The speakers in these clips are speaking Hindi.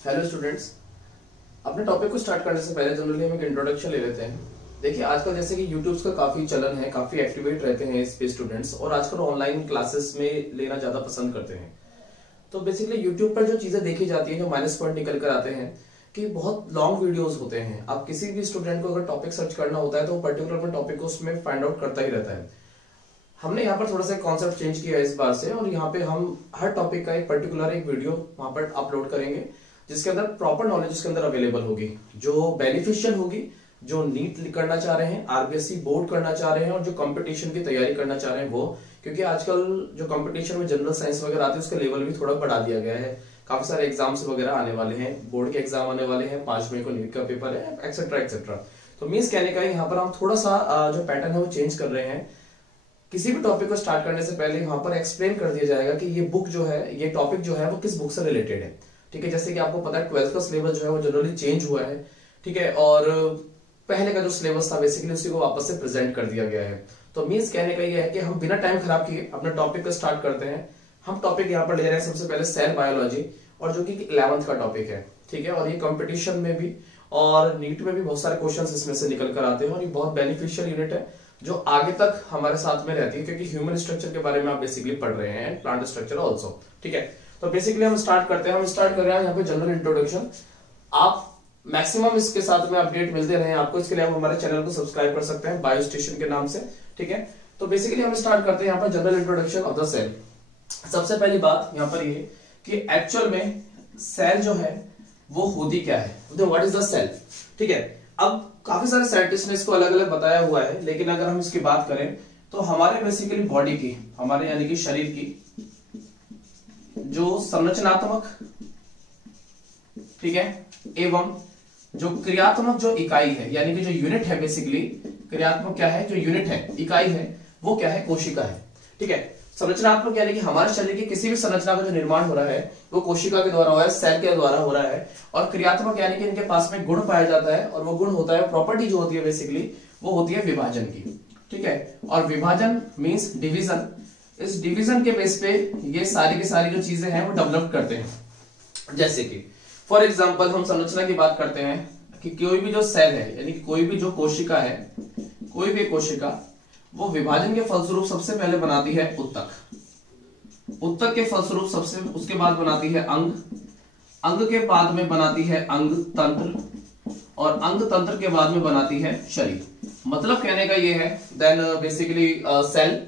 हेलो स्टूडेंट्स, अपने टॉपिक को स्टार्ट करने से पहले जनरली हम एक इंट्रोडक्शन ले लेते हैं। देखिए, आजकल जैसे कि यूट्यूब का काफी चलन है, काफी एक्टिवेट रहते हैं इस पे स्टूडेंट्स, और आजकल ऑनलाइन क्लासेस में लेना ज्यादा पसंद करते हैं। तो बेसिकली यूट्यूब पर जो चीजें देखी जाती है, जो माइनस पॉइंट निकल कर आते हैं कि बहुत लॉन्ग वीडियोस होते हैं। आप किसी भी स्टूडेंट को अगर टॉपिक सर्च करना होता है तो वो पर्टिकुलर में टॉपिक को उसमें फाइंड आउट करता ही रहता है। हमने यहाँ पर थोड़ा सा कॉन्सेप्ट चेंज किया है इस बार से, और यहाँ पे हम हर टॉपिक का एक पर्टिकुलर एक वीडियो वहां पर अपलोड करेंगे जिसके अंदर प्रॉपर नॉलेज उसके अंदर अवेलेबल होगी, जो बेनिफिशियल होगी, जो नीट करना चाह रहे हैं, आरबीएससी बोर्ड करना चाह रहे हैं और जो कंपटीशन की तैयारी करना चाह रहे हैं वो, क्योंकि आजकल जो कंपटीशन में जनरल साइंस वगैरह आते हैं उसका लेवल भी थोड़ा बढ़ा दिया गया है। काफी सारे एग्जाम्स वगैरह आने वाले हैं, बोर्ड के एग्जाम आने वाले हैं, 5 मई को नीट का पेपर है, एक्सेट्रा एक्सेट्रा। तो मीन्स कहने का यहाँ पर हम थोड़ा सा जो पैटर्न है वो चेंज कर रहे हैं। किसी भी टॉपिक को स्टार्ट करने से पहले वहां पर एक्सप्लेन कर दिया जाएगा कि ये बुक जो है, ये टॉपिक जो है वो किस बुक से रिलेटेड है। ठीक है, जैसे कि आपको पता है 12th का सिलेबस जो है वो जनरली चेंज हुआ है। ठीक है, और पहले का जो सिलेबस था बेसिकली उसी को वापस से प्रेजेंट कर दिया गया है। तो मीन्स कहने का ये है कि हम बिना टाइम खराब किए अपने टॉपिक को स्टार्ट करते हैं। हम टॉपिक यहाँ पर ले रहे हैं सबसे पहले सेल बायोलॉजी, और जो कि 11th का टॉपिक है। ठीक है, और ये कंपटीशन में भी और नीट में भी बहुत सारे क्वेश्चन इसमें से निकल कर आते हैं, और ये बहुत बेनिफिशियल यूनिट है जो आगे तक हमारे साथ में रहती है, क्योंकि ह्यूमन स्ट्रक्चर के बारे में आप बेसिकली पढ़ रहे हैं, प्लांट स्ट्रक्चर ऑल्सो। ठीक है, तो बेसिकली हम स्टार्ट करते हैं। हम स्टार्ट कर रहे हैं यहाँ पे जनरल इंट्रोडक्शन। आप मैक्सिमम इसके साथ में अपडेट मिलते रहे आपको, इसके लिए आप हमारे चैनल को सब्सक्राइब कर सकते हैं बायो स्टेशन के नाम से। ठीक है, तो बेसिकली हम स्टार्ट करते हैं यहाँ पर general introduction of the cell. सबसे पहली बात यहाँ पर ये कि एक्चुअल में सेल जो है वो होती क्या है, व्हाट इज द सेल। ठीक है, अब काफी सारे साइंटिस्ट ने इसको अलग अलग बताया हुआ है, लेकिन अगर हम इसकी बात करें तो हमारे बेसिकली बॉडी की, हमारे यानी कि शरीर की जो संरचनात्मक, ठीक है, एवं जो क्रियात्मक जो इकाई है, यानी कि जो यूनिट है, बेसिकली क्रियात्मक क्या है, जो यूनिट है, इकाई है, वो क्या है, कोशिका है। ठीक है, संरचनात्मक यानी कि हमारे शरीर की किसी भी संरचना का जो निर्माण हो रहा है वो कोशिका के द्वारा हो रहा है, सेल के द्वारा हो रहा है। और क्रियात्मक यानी कि इनके पास में गुण पाया जाता है, और वो गुण होता है, प्रॉपर्टी जो होती है बेसिकली वो होती है विभाजन की। ठीक है, और विभाजन मींस डिवीजन। इस डिवीजन के बेस पे ये सारी की सारी जो चीजें हैं वो डेवलप करते हैं। जैसे कि फॉर एग्जांपल हम संरचना की बात करते हैं कि कोई भी जो सेल है, यानी कि कोई भी जो कोशिका है, कोई भी कोशिका वो विभाजन के फलस्वरूप सबसे पहले बनाती है उत्तक। उत्तक के फलस्वरूप सबसे उसके बाद बनाती है अंग, अंग के बाद में बनाती है अंग तंत्र, और अंग तंत्र के बाद में बनाती है शरीर। मतलब कहने का ये है, then basically cell,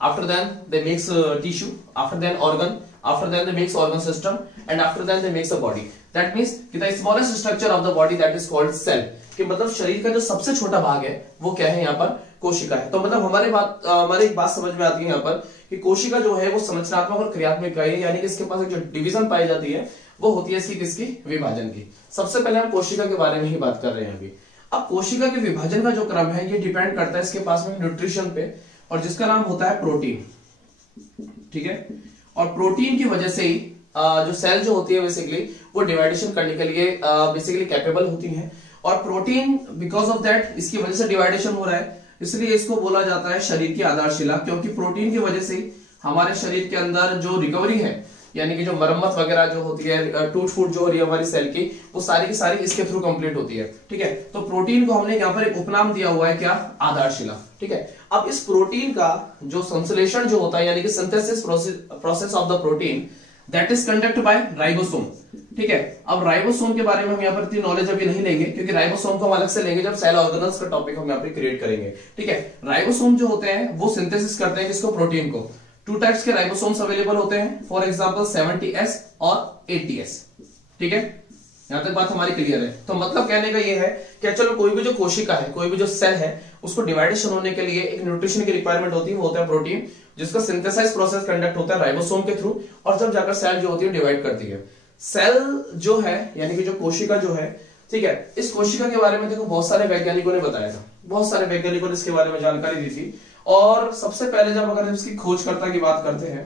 after then they makes tissue, after then organ, after then they makes organ system, and after then they makes a body. That means कि the smallest structure of the body that is called cell, कि मतलब शरीर का जो सबसे छोटा भाग है वो क्या है, यहाँ पर कोशिका है। तो मतलब हमारी एक बात समझ में आती है यहाँ पर कि कोशिका जो है वो संरचनात्मक और क्रियात्मक इकाई है, यानी कि इसके पास एक जो डिवीजन पाई जाती है वो होती है इसकी किसकी, विभाजन की। सबसे पहले हम कोशिका के बारे में ही बात कर रहे हैं अभी। अब कोशिका के विभाजन का जो क्रम है ये डिपेंड करता है इसके पास में न्यूट्रिशन पे, और जिसका नाम होता है प्रोटीन। ठीक है, और प्रोटीन की वजह से ही जो सेल जो होती है बेसिकली वो डिवाइडेशन करने के लिए बेसिकली कैपेबल होती है। और प्रोटीन बिकॉज ऑफ दैट, इसकी वजह से डिवाइडेशन हो रहा है, इसलिए इसको बोला जाता है शरीर की आधारशिला, क्योंकि प्रोटीन की वजह से ही हमारे शरीर के अंदर जो रिकवरी है, यानी कि जो मरम्मत वगैरह जो होती है, टूट फूट जो हो रही है हमारी सेल की, वो सारी की सारी इसके थ्रू कंप्लीट होती है। ठीक है, तो प्रोटीन को हमने यहाँ पर एक उपनाम दिया हुआ है, क्या, आधारशिला। ठीक है, अब इस प्रोटीन का जो संश्लेषण जो होता है, यानी कि synthesis process of the protein, that is conduct bye ribosome. ठीक है, अब राइबोसोम के बारे में हम यहाँ पर इतनी नॉलेज अभी नहीं लेंगे, क्योंकि राइबोसोम को हम अलग से लेंगे जब सेल ऑर्गेनल्स का टॉपिक हम यहाँ पे क्रिएट करेंगे। ठीक है, राइबोसोम जो होते हैं वो सिंथेसिस करते हैं किसको, प्रोटीन को। 2 टाइप्स के राइबोसोम्स अवेलेबल होते हैं, फॉर एग्जांपल 70S और 80S। ठीक है, यहां तक बात हमारी क्लियर है। तो मतलब कहने का ये है कि चलो कोई भी जो कोशिका है, कोई भी जो सेल है, उसको डिवाइडेशन होने के लिए एक न्यूट्रिशन की रिक्वायरमेंट होती है, वो होता है प्रोटीन, जिसका सिंथेसाइज प्रोसेस कंडक्ट होता है राइबोसोम के थ्रू, और जब जाकर सेल जो होती है डिवाइड करती है। सेल जो है यानी कि जो कोशिका जो है, ठीक है, इस कोशिका के बारे में देखो बहुत सारे वैज्ञानिकों ने बताया था, बहुत सारे वैज्ञानिकों ने इसके बारे में जानकारी दी थी। और सबसे पहले जब अगर इसकी खोजकर्ता की बात करते हैं,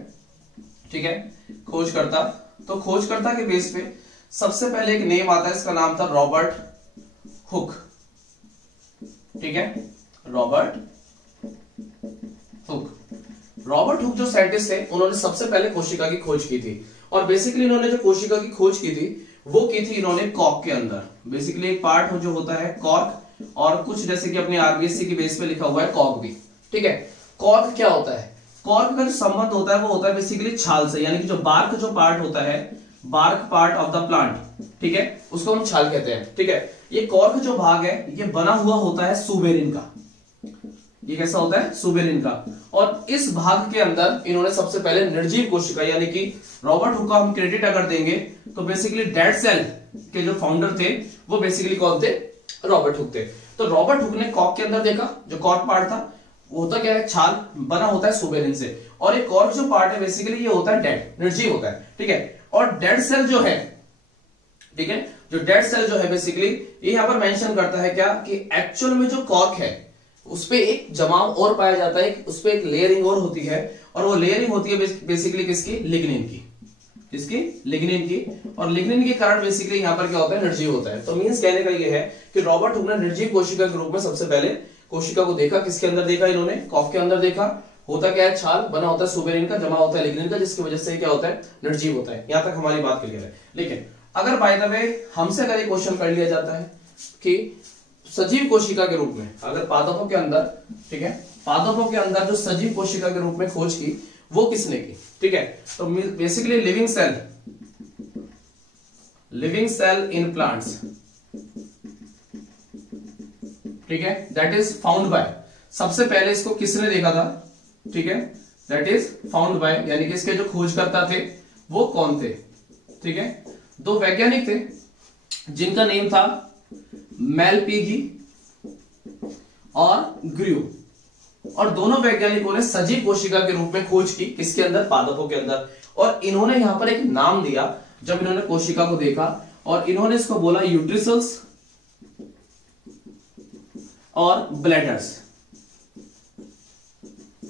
ठीक है, खोजकर्ता, तो खोजकर्ता के बेस पे सबसे पहले एक नेम आता है, इसका नाम था रॉबर्ट हुक। ठीक है, रॉबर्ट हुक। रॉबर्ट हुक जो साइंटिस्ट थे, उन्होंने सबसे पहले कोशिका की खोज की थी, और बेसिकली इन्होंने जो कोशिका की खोज की थी वो की थी इन्होंने कॉर्क के अंदर। बेसिकली एक पार्ट जो होता है कॉर्क, और कुछ जैसे कि अपने आरबीएससी की बेस पे लिखा हुआ है कॉर्क भी, ठीक है। कॉर्क क्या होता है? कॉर्क का जो संबंध होता है वो होता है बेसिकली छाल से, यानी कि जो बार्क जो पार्ट होता है, bark part of the plant, ठीक है, उसको हम छाल कहते हैं, ठीक है। ये कॉर्क जो भाग है ये बना हुआ होता है सुबेरिन का। ये कैसा होता है? सुबेरिन का। और इस भाग के अंदर इन्होंने सबसे पहले निर्जीव कोशिका, यानी कि रॉबर्ट हुक का हम क्रेडिट अगर देंगे तो बेसिकली डेड सेल के जो फाउंडर थे वो बेसिकली कौन थे? रॉबर्ट हुक थे। तो रॉबर्ट हुक ने कॉर्क के अंदर देखा, जो कॉर्क पार्ट था वो होता क्या है? छाल, बना होता है सुबेरिन से। और एक कॉर्क जो पार्ट है बेसिकली ये होता है डेड, निर्जीव होता है, ठीक है। और डेड सेल जो है, ठीक है, जो डेड सेल जो है बेसिकली ये यहां पर मेंशन करता है क्या कि एक्चुअल में जो कॉर्क है उस पे एक जमाव और पाया जाता है, उस पे एक लेयरिंग और होती है, और वो लेयरिंग होती है बेसिकली किसकी? लिग्निन की। किसकी? लिग्निन की। और लिग्निन के कारण बेसिकली यहां पर क्या होता है? निर्जीव होता है। तो मींस कहने का ये है कि रॉबर्ट हुक ने निर्जीव कोशिका के रूप में सबसे पहले कोशिका को देखा। किसके अंदर देखा इन्होंने? कॉर्क के अंदर देखा। होता क्या है? छाल, बना होता है सुबेरिन का, जमा होता है लिग्निन का, जिसकी वजह से क्या होता है? निर्जीव होता है। यहां तक हमारी बात क्लियर है। लेकिन अगर बाय द वे हमसे अगर ये क्वेश्चन कर लिया जाता है कि सजीव कोशिका के रूप में अगर पादपों के अंदर, ठीक है, पादपों के अंदर जो सजीव कोशिका के रूप में खोज की वो किसने की? ठीक है, तो basically living cell in plants, ठीक है, दैट इज फाउंड बाय, सबसे पहले इसको किसने देखा था? ठीक है, दैट इज फाउंड बाय, यानी कि इसके जो खोजकर्ता थे वो कौन थे? ठीक है, दो वैज्ञानिक थे जिनका नेम था मेलपीगी और ग्रू, और दोनों वैज्ञानिकों ने सजीव कोशिका के रूप में खोज की। किसके अंदर? पादपों के अंदर। और इन्होंने यहां पर एक नाम दिया जब इन्होंने कोशिका को देखा, और इन्होंने इसको बोला यूट्रिसल्स और ब्लैडर्स,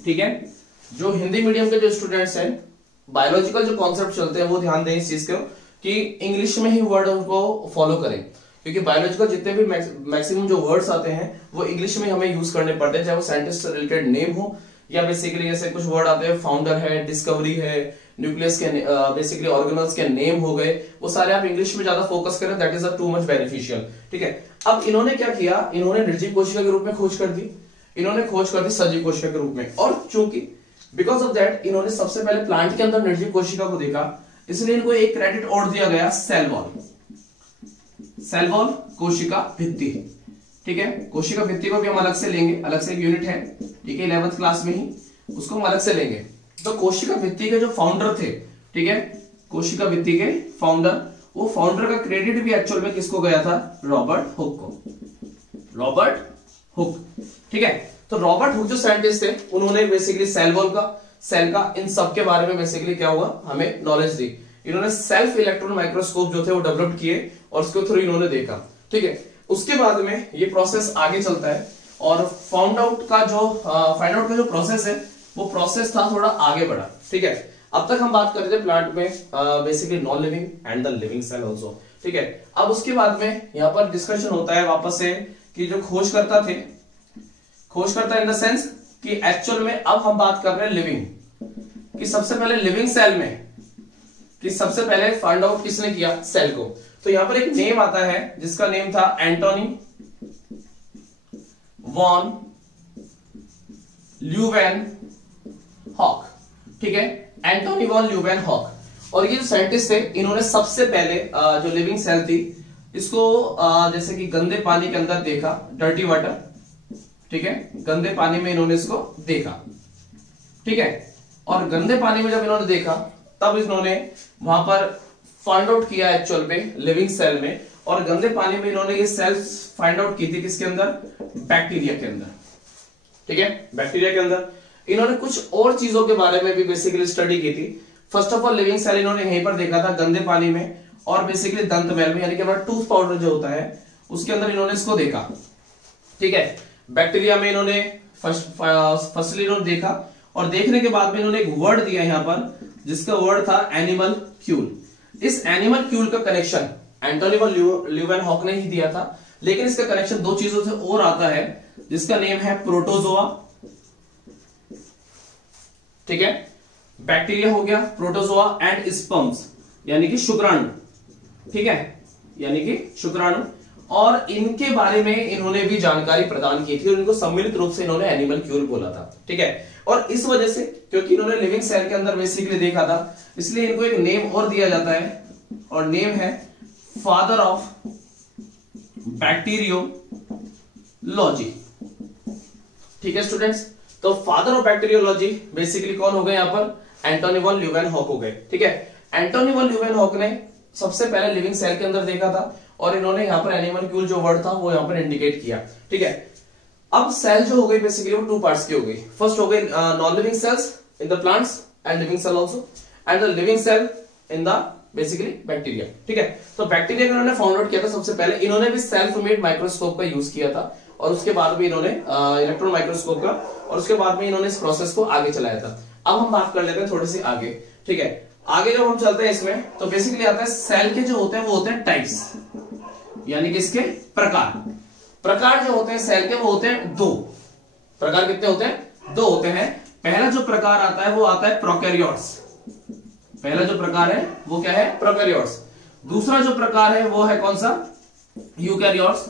ठीक है। जो हिंदी मीडियम के जो स्टूडेंट्स हैं, बायोलॉजिकल जो कॉन्सेप्ट चलते हैं वो ध्यान दें इस चीज को कि इंग्लिश में ही वर्ड उनको फॉलो करें, क्योंकि बायोलॉजिकल जितने भी मैक्सिमम जो वर्ड्स आते हैं वो इंग्लिश में हमें यूज करने पड़ते हैं, चाहे वो साइंटिस्ट से रिलेटेड नेम हो या बेसिकली जैसे कुछ वर्ड आते हैं, फाउंडर है, डिस्कवरी है, न्यूक्लियस के बेसिकली ऑर्गेनल्स के नेम हो गए, वो सारे आप इंग्लिश में ज्यादा फोकस करें, that is too much beneficial, ठीक है। अब इन्होंने क्या किया? इन्होंने निर्जीव कोशिका के रूप में खोज कर दी, इन्होंने खोज कर दी सजीव कोशिका के रूप में, और चूंकि बिकॉज ऑफ दैट इन्होंने सबसे पहले प्लांट के अंदर निर्जीव कोशिका को देखा, इसलिए इनको एक क्रेडिट और दिया गया, सेल वॉल, कोशिका भित्ति, ठीक है। कोशिका भित्ति को भी हम अलग से लेंगे, अलग से एक यूनिट है, ठीक है, 11th क्लास में ही उसको हम अलग से लेंगे। तो कोशिका भित्ति के जो फाउंडर थे, ठीक है, कोशिका भित्ति के फाउंडर, वो फाउंडर का क्रेडिट भी एक्चुअल में किसको गया था? रॉबर्ट हुक को, रॉबर्ट हुक, ठीक है। तो रॉबर्ट हुक जो साइंटिस्ट थे उन्होंने बेसिकली सेल का इन सब के बारे में बेसिकली क्या हुआ? हमें नॉलेज दी। इन्होंने सेल्फ इलेक्ट्रॉन माइक्रोस्कोप जो थे वो डेवलप किए और उसके थ्रू इन्होंने देखा, ठीक है। उसके बाद में ये प्रोसेस आगे चलता है, और फाइंड आउट का जो प्रोसेस है वो प्रोसेस था थोड़ा आगे बढ़ा, ठीक है। अब तक हम बात कर रहे थे प्लांट में basically non living and the living cell also, ठीक है। अब उसके बाद में यहां पर डिस्कशन होता है वापस से कि जो खोजकर्ता थे, खोजकर्ता इन द सेंस कि एक्चुअल में अब हम बात कर रहे हैं लिविंग कि सबसे पहले लिविंग सेल में कि सबसे पहले फाइंड आउट किसने किया? सेल को। तो यहां पर एक नेम आता है जिसका नेम था एंटोनी वॉन ल्यूवेनहॉक, ठीक है, एंटोनी वॉन ल्यूवेनहॉक। और ये जो साइंटिस्ट थे इन्होंने सबसे पहले जो लिविंग सेल थी इसको जैसे कि गंदे पानी के अंदर देखा, डर्टी वाटर, ठीक है, गंदे पानी में इन्होंने इसको देखा, ठीक है। और गंदे पानी में जब इन्होंने देखा तब इन्होंने वहां पर फाइंड आउट किया एक्चुअल में लिविंग सेल में, और गंदे पानी में इन्होंने ये सेल्स फाइंड आउट की थी किसके अंदर? बैक्टीरिया के अंदर, ठीक है, बैक्टीरिया के अंदर। इन्होंने कुछ और चीजों के बारे में भी बेसिकली स्टडी की थी। First of all living cell इन्होंने यहीं पर देखा था गंदे पानी में, और बेसिकली दंत मैल में, यानी कि हमारा टूथ पाउडर जो होता है उसके अंदर इन्होंने इसको देखा, ठीक है। बैक्टीरिया में इन्होंने फर्स्टली इन्होंने देखा, और देखने के बाद में इन्होंने एक वर्ड दिया यहां पर जिसका वर्ड था एनिमल क्यूल। इस एनिमल क्यूल का कनेक्शन एंटोनी वॉन ल्यूवेनहॉक ने ही दिया था, लेकिन इसका कनेक्शन दो चीजों से और आता है जिसका नेम है प्रोटोजोआ, ठीक है, बैक्टीरिया हो गया, प्रोटोजोआ एंड स्पर्म्स यानी कि शुक्राणु, ठीक है, यानी कि शुक्राणु। और इनके बारे में इन्होंने भी जानकारी प्रदान की थी और इनको सम्मिलित रूप से इन्होंने एनिमलक्यूल बोला था। ठीक है, और इस वजह से क्योंकि इन्होंने लिविंग सेल के अंदर बेसिकली देखा था, इसलिए इनको एक नेम और दिया जाता है और नेम है फादर ऑफ बैक्टीरियोलॉजी। ठीक है स्टूडेंट्स, तो फादर ऑफ बैक्टीरियोलॉजी बेसिकली कौन हो गए यहां पर? एंटोनी वॉन ल्यूवेनहॉक हो गए। ठीक है, एंटोनी वॉन ल्यूवेनहॉक ने सबसे पहले लिविंग सेल के अंदर देखा था और इन्होंने यहाँ पर एनिमलक्यूल जो वर्ड था वो यहाँ पर इंडिकेट किया। ठीक है, अब सेल जो हो गई बेसिकली वो टू पार्ट्स की हो गई। फर्स्ट हो गई non living cells in the plants and living cell also, and the living cell in the basically bacteria. ठीक है, तो बैक्टीरिया को इन्होंने फाउंड आउट किया था सबसे पहले। इन्होंने भी सेल्फ मेड माइक्रोस्कोप का यूज किया था और उसके बाद में इन्होंने इलेक्ट्रॉन माइक्रोस्कोप का, और उसके बाद में इन्होंने इस प्रोसेस को आगे चलाया था। अब हम बात कर लेते हैं थोड़ी सी आगे। ठीक है, आगे जब हम चलते हैं इसमें तो बेसिकली आता है सेल के जो होते हैं वो होते हैं टाइप्स, यानी कि इसके प्रकार। प्रकार जो होते हैं सेल के वो होते हैं दो प्रकार। कितने होते हैं? दो होते हैं। पहला जो प्रकार आता है वो आता है प्रोकैरियोट्स। पहला जो प्रकार है वो क्या है? प्रोकैरियोट्स। दूसरा जो प्रकार है वो है कौन सा? यूकैरियोट्स।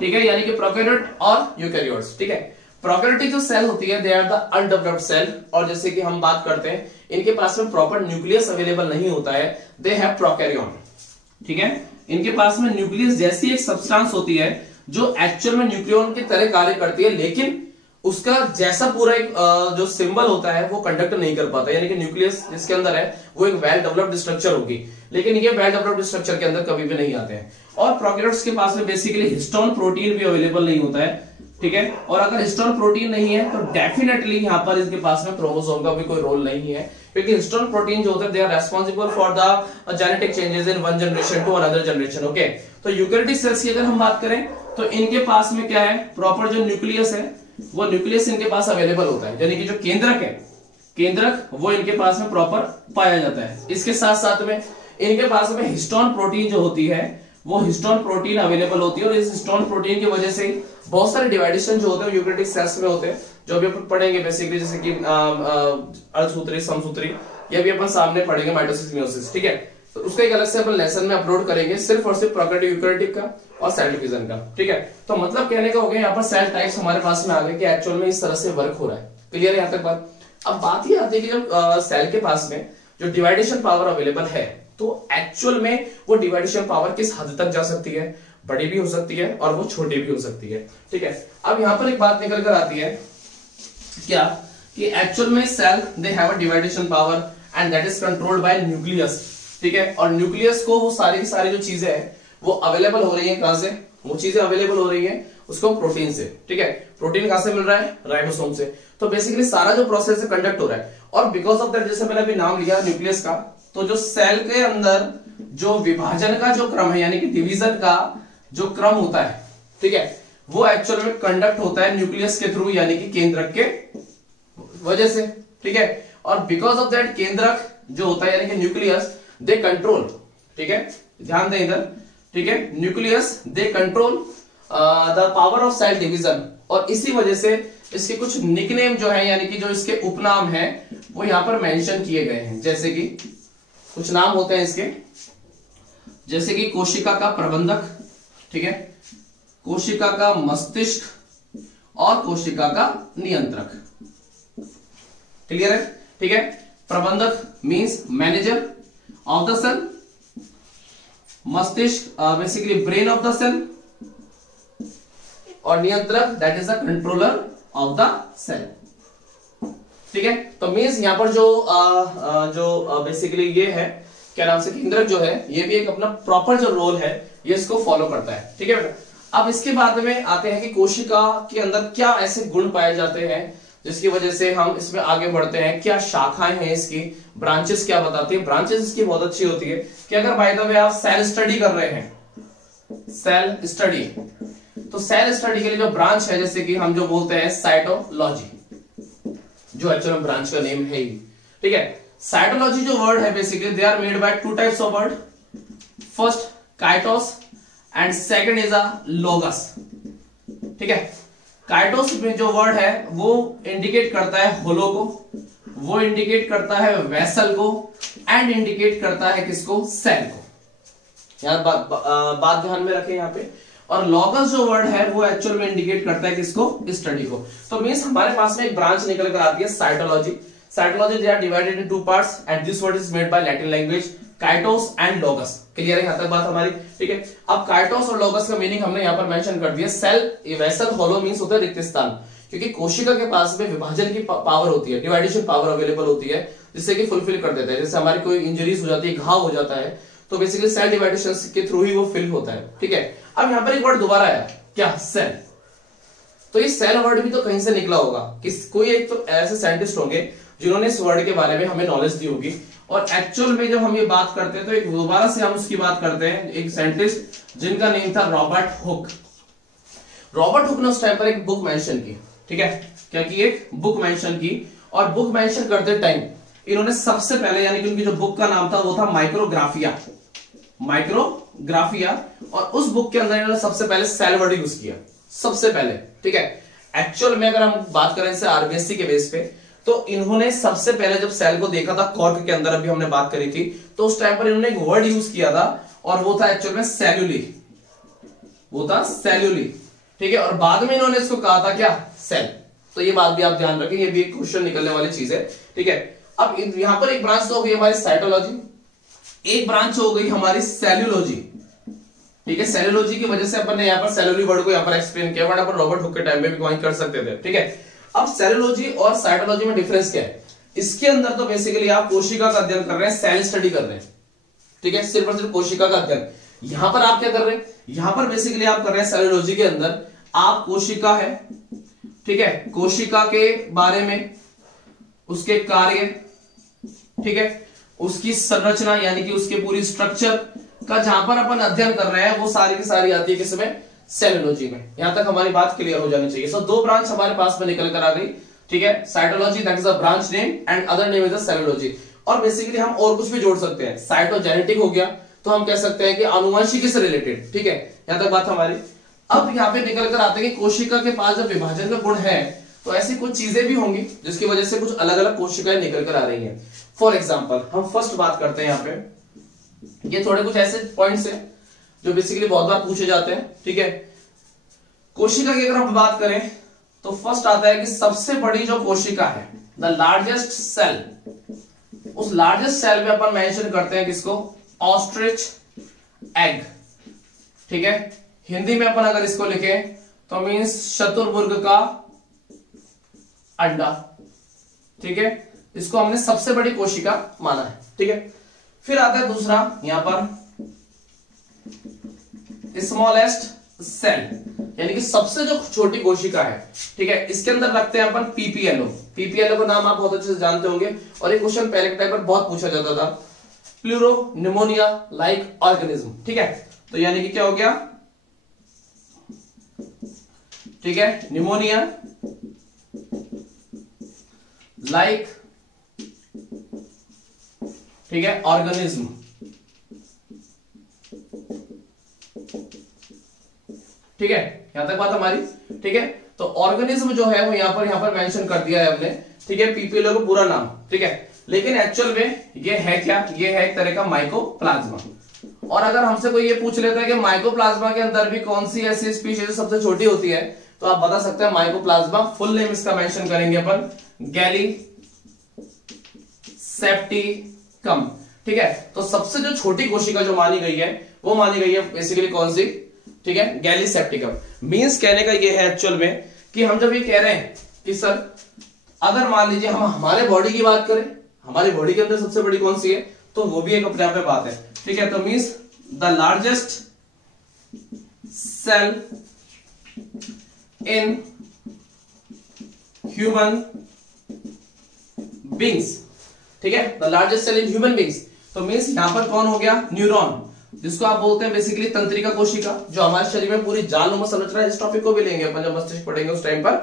ठीक है, यानी कि प्रोकैरियोट और यूकैरियोट्स। ठीक है, प्रोकैरियोटिक जो सेल होती है they are the undeveloped cell, और जैसे कि हम बात करते हैं इनके पास में प्रॉपर न्यूक्लियस अवेलेबल नहीं होता है, दे हैव प्रोकैरियोन। ठीक है, इनके पास में न्यूक्लियस जैसी एक सब्सटेंस होती है जो एक्चुअल में न्यूक्लियन की तरह कार्य करती है, लेकिन उसका जैसा पूरा एक जो सिंबल होता है वो कंडक्ट नहीं कर पाता। यानी कि न्यूक्लियस जिसके अंदर है वो एक वेल डेवलप्ड स्ट्रक्चर होगी, लेकिन ये वेल डेवलप्ड स्ट्रक्चर के अंदर कभी भी नहीं आते हैं। और प्रोकैरियोट्स के पास में बेसिकली हिस्टोन प्रोटीन भी अवेलेबल नहीं होता है। ठीक है, और अगर हिस्टोन प्रोटीन नहीं है तो डेफिनेटली यहां पर इसके पास में क्रोमोसोम का भी कोई रोल नहीं है, क्योंकि हिस्टोन प्रोटीन जो होता है they are responsible for the genetic changes in one generation to another generation. Okay, तो यूकैरियोटिक सेल्स की अगर हम बात करें तो इनके पास में क्या है? प्रॉपर जो न्यूक्लियस है वो न्यूक्लियस इनके पास अवेलेबल होता है, यानी कि जो केंद्रक है, केंद्रक वो इनके पास में प्रॉपर पाया जाता है। इसके साथ साथ में इनके पास में हिस्टोन प्रोटीन जो होती है वो हिस्टोन प्रोटीन अवेलेबल होती है, और इस हिस्टोन प्रोटीन की वजह से बहुत सारे डिवाइडेशन जो होते हैं यूकैरियोटिक सेल्स में होते हैं, जो भी अपन पढ़ेंगे बेसिकली, जैसे कि अर्धसूत्री, समसूत्री, ये भी अपन सामने पढ़ेंगे, माइटोसिस, मियोसिस। ठीक है, तो उसका एक अलग से अपन लेसन में अपलोड करेंगे सिर्फ और सिर्फ प्रोकैरियोटिक, यूकैरियोटिक का और सेल डिवीजन का। ठीक है, तो मतलब कहने का हो गया यहाँ पर सेल टाइप्स हमारे पास में आ गए कि एक्चुअल में इस तरह से वर्क हो रहा है। क्लियर है यहाँ तक बात? अब बात ये आती है कि जब सेल के पास में जो डिवाइडेशन पावर अवेलेबल है तो एक्चुअल में वो डिवाइडेशन पावर किस हद तक जा सकती है? बड़ी भी हो सकती है और वो छोटी भी हो सकती है। ठीक है, अब यहां पर एक बात निकल कर आती है क्या कि एक्चुअल में cell they have a division power and that is controlled by nucleus. ठीक है, और न्यूक्लियस को वो सारी की सारी जो चीजें हैं वो अवेलेबल हो रही है कहां से? वो चीजें अवेलेबल हो रही है उसको प्रोटीन से। ठीक है, प्रोटीन कहां से मिल रहा है? राइबोसोम से। तो बेसिकली सारा जो प्रोसेस है कंडक्ट हो रहा है, और बिकॉज ऑफ दैट, जैसे मैंने अभी नाम लिया न्यूक्लियस का, तो जो सेल के अंदर जो विभाजन का जो क्रम है, यानी कि डिवीजन का जो क्रम होता है, ठीक है, वो एक्चुअल में कंडक्ट होता है न्यूक्लियस के थ्रू, यानी कि केंद्रक के वजह से। ठीक है, और बिकॉज ऑफ दैट केंद्रक जो होता है यानी कि न्यूक्लियस दे कंट्रोल। ठीक है, ध्यान दें इधर। ठीक है, nucleus they control the power of cell division, और इसी वजह से इसके कुछ निकनेम जो है, यानी कि जो इसके उपनाम है वो यहां पर मेंशन किए गए हैं। जैसे कि कुछ नाम होते हैं इसके, जैसे कि कोशिका का प्रबंधक, ठीक है, कोशिका का मस्तिष्क और कोशिका का नियंत्रक। क्लियर है? ठीक है, प्रबंधक means manager of the cell, मस्तिष्क basically brain of the cell, और नियंत्रक that is the controller of the cell. ठीक है, तो मींस यहां पर जो बेसिकली ये है क्या नाम से केंद्रक जो है, ये भी एक अपना प्रॉपर जो रोल है ये इसको फॉलो करता है। ठीक है बेटा, अब इसके बाद में आते हैं कि कोशिका के अंदर क्या ऐसे गुण पाए जाते हैं जिसकी वजह से हम इसमें आगे बढ़ते हैं। क्या शाखाएं हैं इसकी, ब्रांचेस क्या बताती है? ब्रांचेस इसकी बहुत अच्छी होती है कि अगर बाय द वे आप सेल स्टडी कर रहे हैं, सेल स्टडी, तो सेल स्टडी के लिए जो ब्रांच है, जैसे कि हम जो बोलते हैं साइटोलॉजी, जो एक्चुअल में ब्रांच का नेम है ही। ठीक है, साइटोलॉजी जो वर्ड है basically they are made by two types of word, first kytos and second is a logos. ठीक है, काइटोस में जो वर्ड है वो इंडिकेट करता है होलो को, वो इंडिकेट करता है वेसल को, एंड इंडिकेट करता है किसको? सेल को। यहाँ बात ध्यान में रखें यहाँ पे। और लॉगस जो वर्ड है वो एक्चुअल में इंडिकेट करता है किसको, स्टडी को। तो मींस हमारे पास में एक ब्रांच निकल कर आती है cytology. Cytology they are divided in 2 parts and this word is made by Latin language kytos and logos. Clear है यहाँ तक बात हमारी, ठीक है। अब काइटोस और लॉगस का मीनिंग हमने यहाँ पर मेंशन कर दिया। सेल वेसल होलो मींस होता है रिक्त स्थान, क्योंकि कोशिका के पास में विभाजन की पावर होती है, डिवाइडेशन पावर अवेलेबल होती है, जिससे कि फुलफिल कर देता है। जैसे हमारी कोई इंजरीज हो जाती है, घाव हो जाता है, तो बेसिकली सेल डिवाइडेशन के थ्रू ही वो फिल होता है, ठीक है। अब यहाँ पर एक वर्ड दोबारा आया, क्या, सेल। तो ये सेल वर्ड भी तो कहीं से निकला होगा, कोई एक तो ऐसे साइंटिस्ट होंगे जिन्होंने इस वर्ड के बारे में हमें नॉलेज दी होगी। और एक्चुअल में जब हम ये बात करते हैं तो एक दोबारा से हम उसकी बात करते हैं, एक साइंटिस्ट जिनका नेम था रॉबर्ट हुक। रॉबर्ट हुक ने उस टाइम पर एक बुक मेंशन की, ठीक है, क्या की, एक बुक मेंशन की। और बुक मेंशन करते टाइम इन्होंने सबसे पहले, यानी कि उनकी जो बुक का नाम था वो था माइक्रोग्राफिया, माइक्रोग्राफिया। और उस बुक के अंदर इन्होंने सबसे पहले सेल वर्ड यूज किया, सबसे पहले, ठीक है। एक्चुअल में अगर हम बात करें इसे आरबीएससी के बेस पे, तो इन्होंने सबसे पहले जब सेल को देखा था कॉर्क के अंदर, अभी हमने बात करी थी, तो उस टाइम पर इन्होंने एक वर्ड यूज किया था और वो था एक्चुअल में सेल्यूली, वो था सेल्यूली, ठीक है। और बाद में इन्होंने इसको कहा था क्या, सेल। तो ये बात भी आप ध्यान रखें, ये भी एक क्वेश्चन निकलने वाली चीज है, ठीक है। अब यहां पर एक ब्रांच तो हो गई हमारी साइटोलॉजी, एक ब्रांच हो गई हमारी सेल्यूलॉजी, ठीक है। सेल्यूलॉजी की वजह से अपन ने यहाँ पर सेल्यूली वर्ड को यहाँ पर एक्सप्लेन किया, वर्ड अपन रॉबर्ट हुक के टाइम पे भी कॉइन कर सकते थे, ठीक है। अब सेल्यूलॉजी और साइटोलॉजी में डिफरेंस क्या है? इसके अंदर तो बेसिकली आप कोशिका का अध्ययन कर रहे हैं, सेल स्टडी कर रहे हैं, ठीक है, सिर्फ और सिर्फ कोशिका का अध्ययन। यहां पर आप क्या कर रहे हैं, यहां पर बेसिकली आप कर रहे हैं सेल्यूलॉजी के अंदर आप कोशिका है, ठीक है, कोशिका के बारे में, उसके कार्य, ठीक है, उसकी संरचना यानी कि उसके पूरी स्ट्रक्चर का जहां पर अपन अध्ययन कर रहे हैं वो सारी की सारी आती है किसमें, सेल्यूलॉजी में। यहां तक हमारी बात क्लियर हो जानी चाहिए। सो दो ब्रांच हमारे पास में निकल कर आ गई, ठीक है। Cytology that is a branch name and other name is a cellulology. और बेसिकली हम और कुछ भी जोड़ सकते हैं, साइटोजेनेटिक हो गया तो हम कह सकते हैं कि आनुवंशिकी से रिलेटेड, ठीक है, यहां तक बात हमारी। अब यहां पे निकल कर आते हैं कि कोशिका के पास जब विभाजन का गुण है तो ऐसी कुछ चीजें भी होंगी जिसकी वजह से कुछ अलग अलग कोशिकाएं निकल कर आ रही हैं। फॉर एग्जाम्पल हम फर्स्ट बात करते हैं, यहाँ पे ये थोड़े कुछ ऐसे पॉइंट्स हैं जो बेसिकली बहुत बार पूछे जाते हैं, ठीक है। कोशिका की अगर हम बात करें तो फर्स्ट आता है कि सबसे बड़ी जो कोशिका है, द लार्जेस्ट सेल, उस लार्जेस्ट सेल में अपन मेंशन करते हैं किसको, ऑस्ट्रिच एग, ठीक है। हिंदी में अपन अगर इसको लिखें तो मीन्स चतुर्भुज का अंडा, ठीक है, इसको हमने सबसे बड़ी कोशिका माना है, ठीक है। फिर आता है दूसरा यहां पर स्मॉलेस्ट सेल, यानी कि सबसे जो छोटी कोशिका है, ठीक है, इसके अंदर रखते हैं अपन पीपीएलओ। पीपीएलओ का नाम आप बहुत अच्छे से जानते होंगे और एक क्वेश्चन पहले के टाइम पर बहुत पूछा जाता था, प्लूरो निमोनिया लाइक ऑर्गेनिज्म, ठीक है। तो यानी कि क्या हो गया, ठीक है, निमोनिया लाइक, ठीक है, ऑर्गेनिज्म, ठीक है, यहां तक बात हमारी, ठीक है। तो ऑर्गेनिज्म जो है वो यहां पर मेंशन कर दिया है हमने, ठीक है, पीपीएलओ का पूरा नाम, ठीक है। लेकिन एक्चुअल में ये है क्या, ये है एक तरह का माइकोप्लाज्मा। और अगर हमसे कोई ये पूछ लेता है कि माइकोप्लाज्मा के अंदर भी कौन सी ऐसी स्पीशीज सबसे छोटी होती है, तो आप बता सकते हैं माइकोप्लाज्मा। फुल नेम इसका मेंशन करेंगे अपन, गैलीसेप्टिकम, ठीक है। तो सबसे जो छोटी कोशिका जो मानी गई है वो मानी गई है बेसिकली कौन सी, ठीक है, गैलीसेप्टिकम। मींस कहने का ये है एक्चुअल में कि हम जब ये कह रहे हैं कि सर अगर मान लीजिए हम हमारे बॉडी की बात करें, हमारी बॉडी के अंदर सबसे बड़ी कौन सी है, तो वो भी एक अपने आप में बात है, ठीक है। तो means the largest cell in human beings, ठीक है, the largest cell in human beings. तो मींस यहां पर कौन हो गया, न्यूरॉन, जिसको आप बोलते हैं बेसिकली तंत्रिका कोशिका, जो हमारे शरीर में पूरी जालनुमा संरचना है। इस टॉपिक को भी लेंगे अपन जब मस्तिष्क पढ़ेंगे उस टाइम पर।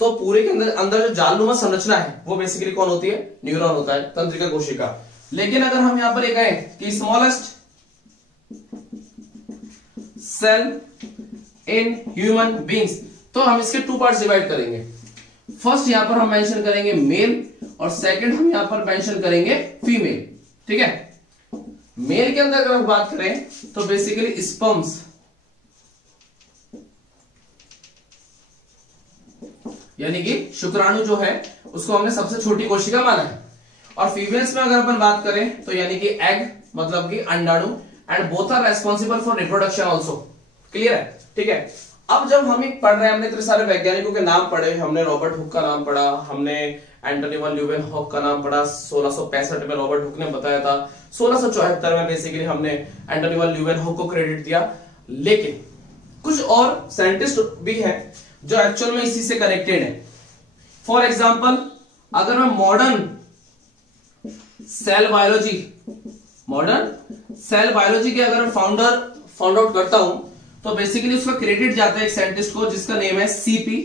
तो पूरे के अंदर जो जालनुमा संरचना है वो बेसिकली कौन होती है, न्यूरॉन होता है, तंत्रिका कोशिका। लेकिन अगर हम यहां पर एक आए कि smallest cell in human beings, तो हम इसके 2 पार्ट्स डिवाइड करेंगे। फर्स्ट यहां पर हम मेंशन करेंगे मेल और सेकंड हम यहां पर मेंशन करेंगे फीमेल, ठीक है। मेल के अंदर अगर हम बात करें तो बेसिकली स्पर्म्स, यानी कि शुक्राणु जो है उसको हमने सबसे छोटी कोशिका माना है। और फीमेल्स में अगर अपन बात करें तो यानी कि एग मतलब कि अंडाणु, and both are responsible for reproduction also. Clear है? ठीक है। अब जब हम एक पढ़ रहे हैं, हमने इतने सारे वैज्ञानिकों के नाम पढ़े, हमने रॉबर्ट हुक का नाम पढ़ा, हमने एंटोनी वन ल्यूवेनहॉक का नाम पढ़ा, 1665 में रॉबर्ट हुक ने बताया था, 1674 में बेसिकली हमने एंटोनी वन ल्यूवेनहॉक को क्रेडिट दिया। लेकिन कुछ और साइंटिस्ट भी हैं जो एक्चुअल में इसी से कनेक्टेड है। फॉर एग्जाम्पल, अगर मैं मॉडर्न सेल बायोलॉजी के अगर फाउंड आउट करता हूं तो बेसिकली उसका क्रेडिट जाता है एक साइंटिस्ट को जिसका नेम है सीपी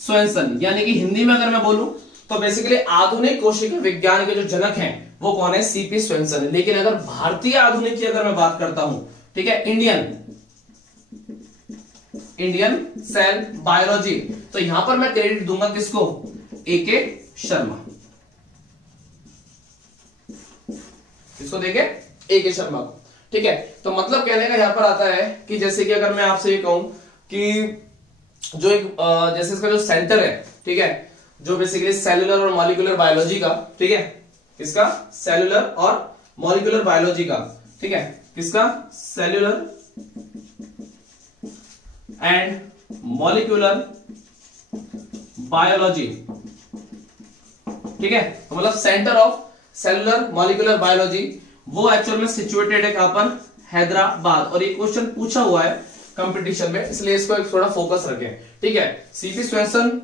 स्वेंसन। यानी कि हिंदी में अगर मैं बोलूं तो बेसिकली आधुनिक कोशिका विज्ञान के जो जनक हैं वो कौन है? सीपी स्वेंसन है। लेकिन अगर भारतीय आधुनिक की अगर मैं बात करता हूं, ठीक है, इंडियन सेल बायोलॉजी, तो यहां पर मैं क्रेडिट दूंगा किसको? एके शर्मा। किसको देंगे? एके शर्मा को। ठीक है। तो मतलब कहने का यहां पर आता है कि जैसे कि अगर मैं आपसे ये कहूं कि जो एक जैसे इसका जो सेंटर है, ठीक है, जो बेसिकली सेलुलर और मॉलिक्यूलर बायोलॉजी का, ठीक है, किसका? सेलुलर और मॉलिक्यूलर बायोलॉजी का, ठीक है, किसका? Cellular and molecular biology. ठीक है। तो मतलब centre of cellular molecular biology वो एक्चुअल में सिचुएटेड है कहां पर? हैदराबाद। और ये क्वेश्चन पूछा हुआ है कंपटीशन में, इसलिए इसको एक थोड़ा फोकस रखें। ठीक है। सीपी स्वेंसन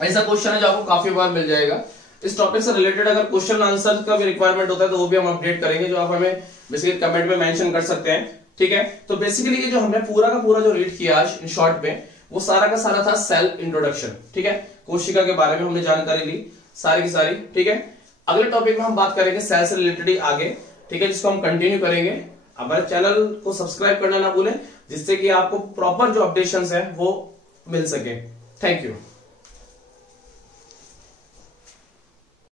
ऐसा क्वेश्चन है जो आपको काफी बार मिल जाएगा। इस टॉपिक से रिलेटेड अगर क्वेश्चन आंसर का भी रिक्वायरमेंट होता है तो वो भी हम अपडेट करेंगे, जो आप हमें बेसिकली कमेंट में मेंशन कर सकते हैं। ठीक है। तो बेसिकली ये जो हमने पूरा का पूरा जो रीड किया आज इन शॉर्ट में, वो सारा का सारा था सेल इंट्रोडक्शन। ठीक है। कोशिका के बारे में हमने जानकारी ली सारी की सारी। ठीक है। अगले टॉपिक में हम बात करेंगे सेल से रिलेटेड ही आगे, ठीक है, जिसको हम कंटिन्यू करेंगे। हमारे चैनल को सब्सक्राइब करना ना भूलें, जिससे कि आपको प्रॉपर जो अपडेशंस है वो मिल सके। Thank you.